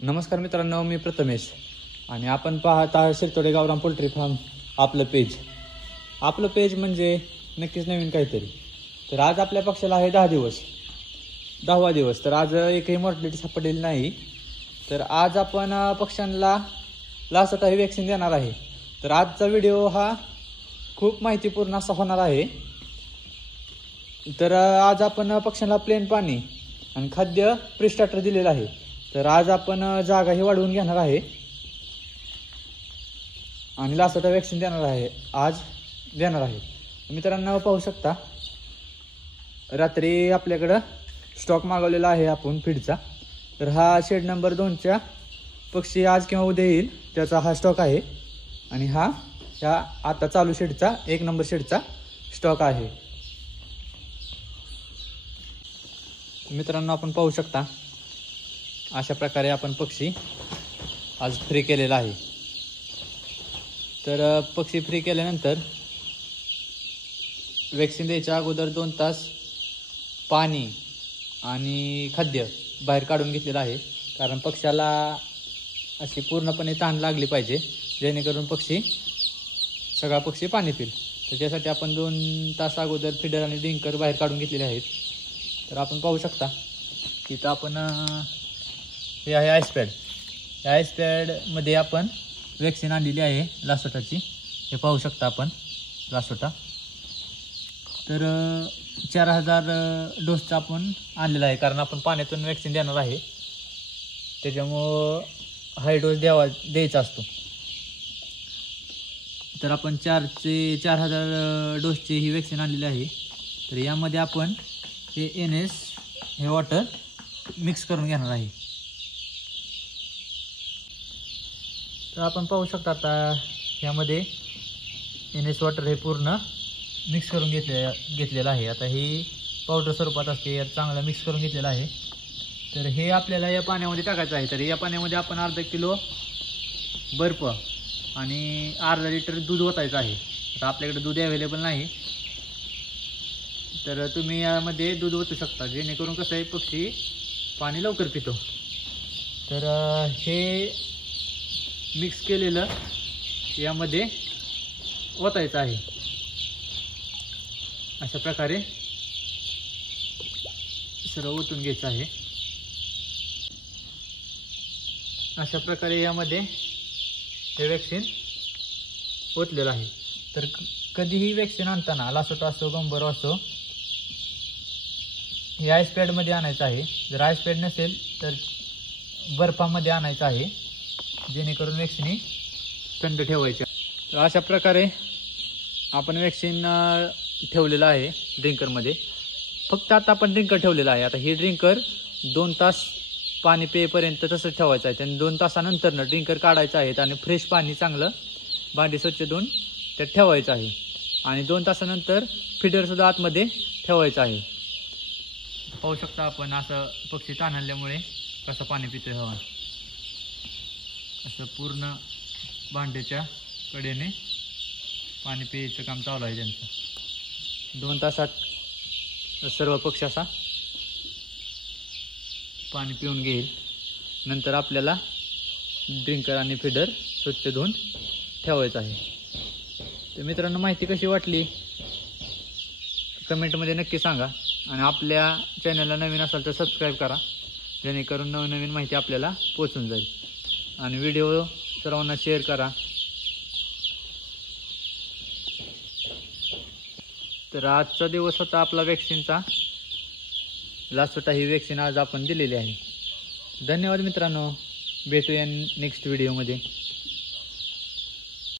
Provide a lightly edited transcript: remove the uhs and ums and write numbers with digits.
नमस्कार मित्रांनो, मी प्रथमेश आणि आपण पाहत आहात शिरतोडे गावरान पोल्ट्री फार्म. आपलं पेज म्हणजे नक्कीच नवीन काहीतरी. तर आज आपल्या पक्षाला आहे 10वा दिवस. तर आज एकही मॉर्टिलिटी सापडलेली नाही. तर आज आपण पक्ष्यांना लासटा ही वॅक्सिन देणार आहे. तर आजचा व्हिडिओ हा खूप माहितीपूर्ण असा होणार आहे. तर आज आपण पक्ष्यांना प्लेन पाणी आणि खाद्य प्रिस्टार्टर दिलेलं आहे. तर आज आपण जागा ही वाढवून घेणार आहे आणि लासटा वॅक्सिन देणार आहे. मित्रांनो, पाहू शकता रात्री आपल्याकडं स्टॉक मागवलेला आहे आपण फीडचा. तर हा शेड नंबर 2च्या पक्षी आज किंवा उद्या येईल त्याचा हा स्टॉक आहे आणि ह्या आता चालू शेडचा 1 नंबर शेडचा स्टॉक आहे. मित्रांनो, आपण पाहू शकता अशा प्रकारे आपण पक्षी आज फ्री केलेला आहे. तर पक्षी फ्री केल्यानंतर वॅक्सिन द्यायच्या अगोदर 2 तास पाणी आणि खाद्य बाहेर काढून घेतलेलं आहे. कारण पक्ष्याला अशी पूर्णपणे तहान लागली पाहिजे, जेणेकरून सगळा पक्षी पाणी पिईल. तर त्यासाठी आपण 2 तास अगोदर फिडर आणि ड्रिंकर बाहेर काढून घेतलेले आहेत. तर आपण पाहू शकता इथं आपण हे आहे आईसपॅड. या आईसपॅडमध्ये आपण वॅक्सिन आणलेली आहे लासोटाची. हे पाहू शकता आपण लासोटा. तर 4000 डोसचा आपण आणलेला आहे, कारण आपण पाण्यातून वॅक्सिन देणार आहे. त्याच्यामुळं हाय डोस द्यायचा असतो. तर आपण 4000 डोसची ही वॅक्सिन आणलेली आहे. तर यामध्ये आपण हे NS हे वॉटर मिक्स करून घेणार आहे. तर आपण पाहू शकता आता यामध्ये NS वॉटर हे पूर्ण मिक्स करून घेतलेलं आहे. आता ही पावडर स्वरूपात असते, यात चांगलं मिक्स करून घेतलेलं आहे. तर हे आपल्याला या पाण्यामध्ये टाकायचं आहे. तर या पाण्यामध्ये आपण अर्धा किलो बर्फ आणि अर्धा लिटर दूध ओतायचं आहे. आता आपल्याकडे दूध अवेलेबल नाही, तर तुम्ही यामध्ये दूध ओतू शकता, जेणेकरून कसं आहे पक्षी पाणी लवकर पितो. तर हे मिक्स केलेलं यामध्ये ओतायचं आहे. अशा प्रकारे सर्व ओतून घ्यायचं आहे. अशा प्रकारे यामध्ये हे वॅक्सिन ओतलेलं आहे. तर कधीही वॅक्सिन आणताना लासोटा असो गंबर असो हे आईसपॅडमध्ये आणायचं आहे. जर आईसपॅड नसेल तर बर्फामध्ये आणायचं आहे, जेणेकरून वॅक्सिन थंड ठेवायची. तर अशा प्रकारे आपण वॅक्सिन ठेवलेलं आहे ड्रिंकरमध्ये. फक्त आता आपण ड्रिंकर ठेवलेलं आहे. आता हे ड्रिंकर 2 तास पाणी पेपर्यंत तसंच ठेवायचं आहे. आणि 2 तासानंतर ड्रिंकर काढायचं आहे आणि फ्रेश पाणी चांगलं भांडी स्वच्छ धुवून त्यात ठेवायचं आहे. आणि 2 तासानंतर फिडरसुद्धा आतमध्ये ठेवायचं आहे. पाहू शकता आपण असं पक्षी ताणल्यामुळे कसं पाणी पितोय हवा. असं पूर्ण भांड्याच्या कडेने पाणी प्यायचं काम चालू आहे त्यांचं. 2 तासात सर्व पक्षी असा पाणी पिऊन घेईल. नंतर आपल्याला ड्रिंकर आणि फिडर स्वच्छ धुवून ठेवायचं आहे. तर मित्रांनो, माहिती कशी वाटली कमेंटमध्ये नक्की सांगा. आणि आपल्या चॅनलला नवीन असाल तर सबस्क्राईब करा, जेणेकरून नवीन माहिती आपल्याला पोचून जाईल. आणि व्हिडिओ सर्वांना शेअर करा. तर आजचा दिवस होता आपला वॅक्सिनचा. लासोटा ही वॅक्सिन आज आपण दिलेली आहे. धन्यवाद मित्रांनो, भेटूया नेक्स्ट व्हिडिओमध्ये.